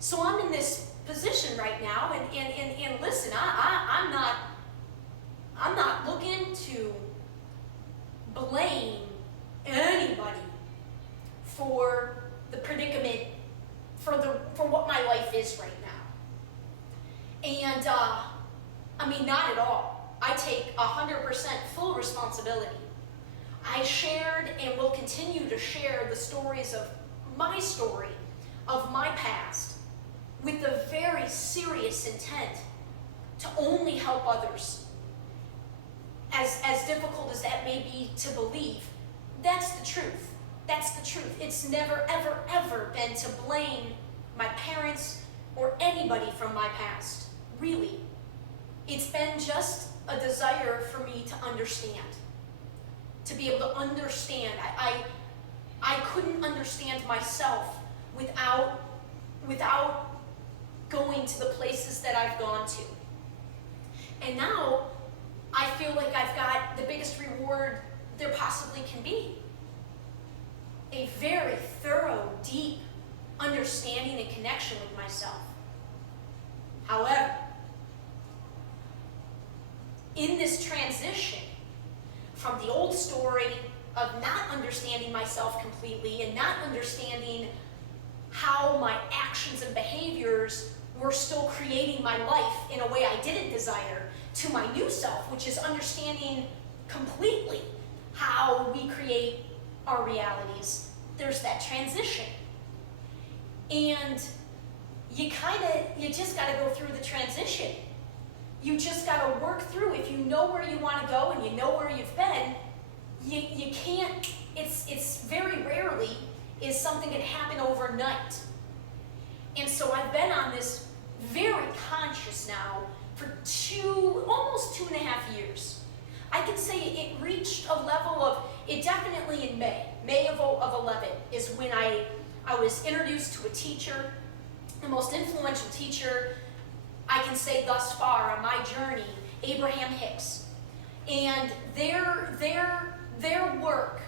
So I'm in this position right now, and listen, I'm not looking to blame anybody for the predicament, for what my life is right now. And I mean, not at all. I take 100% full responsibility. I shared and will continue to share the stories of my story, of my past, with the very serious intent to only help others. As difficult as that may be to believe, that's the truth. That's the truth. It's never, ever, ever been to blame my parents or anybody from my past, really. It's been just a desire for me to understand, to be able to understand. I couldn't understand myself without going to the places that I've gone to. And now I feel like I've got the biggest reward there possibly can be. A very thorough, deep understanding and connection with myself. However, in this transition from the old story of not understanding myself completely and not understanding how my actions and behaviors were still creating my life in a way I didn't desire, to my new self, which is understanding completely how we create our realities, there's that transition. And you just got to go through the transition. You just got to work through. If you know where you want to go and you know where you've been, you can't, it's very rarely is something that happen overnight. And so I've been on this very conscious now for almost 2.5 years. I can say it reached a level of, it definitely in May of 11 is when I was introduced to a teacher, the most influential teacher I can say thus far on my journey, Abraham Hicks. And their work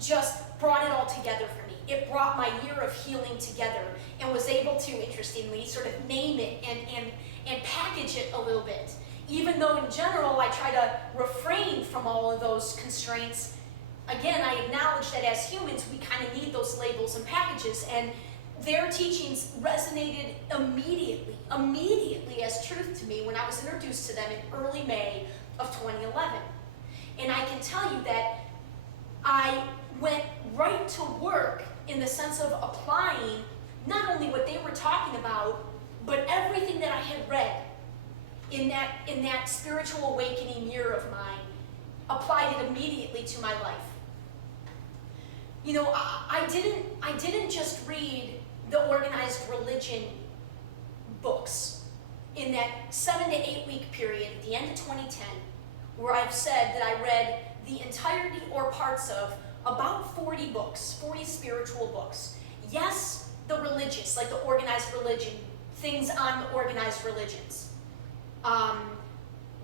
just brought it all together for me. It brought my year of healing together and was able to, interestingly, sort of name it and package it a little bit. Even though in general I try to refrain from all of those constraints, again, I acknowledge that as humans we kind of need those labels and packages, and their teachings resonated immediately as truth to me when I was introduced to them in early May of 2011. And I can tell you that I went right to work in the sense of applying not only what they were talking about, but everything that I had read in that spiritual awakening year of mine, applied it immediately to my life. You know, I didn't just read the organized religion books in that 7 to 8 week period at the end of 2010, where I've said that I read the entirety or parts of about 40 books, 40 spiritual books. Yes, the religious, like the organized religion, things on the organized religions.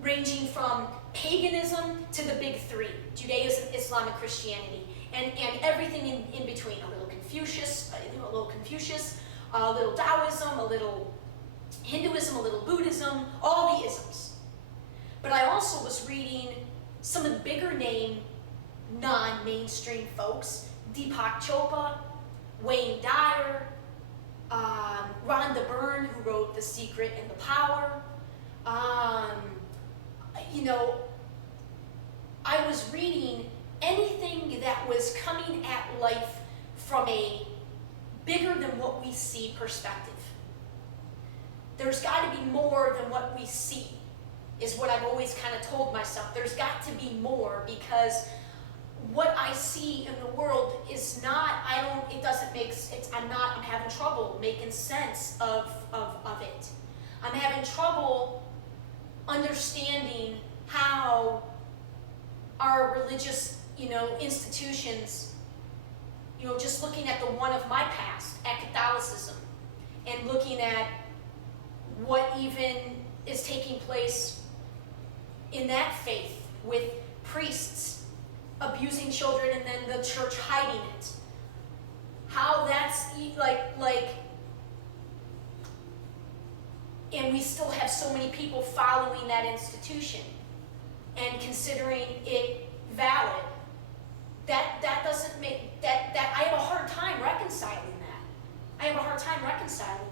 Ranging from paganism to the big three, Judaism, Islam, and Christianity, and everything in between, a little Confucius, a little Taoism, a little Hinduism, a little Buddhism, all the isms. But I also was reading some of the bigger name, non-mainstream folks, Deepak Chopra, Wayne Dyer, Rhonda Byrne, who wrote The Secret and the Power. You know, I was reading anything that was coming at life from a bigger than what we see perspective. There's got to be more than what we see, is what I've always kind of told myself. There's got to be more, because what I see in the world is not, I'm having trouble making sense of it. I'm having trouble understanding how our religious, institutions, just looking at the one of my past, at Catholicism, and looking at what even is taking place in that faith with priests abusing children and then the church hiding it. How that's like and we still have so many people following that institution and considering it valid. That doesn't make, that I have a hard time reconciling that. I have a hard time reconciling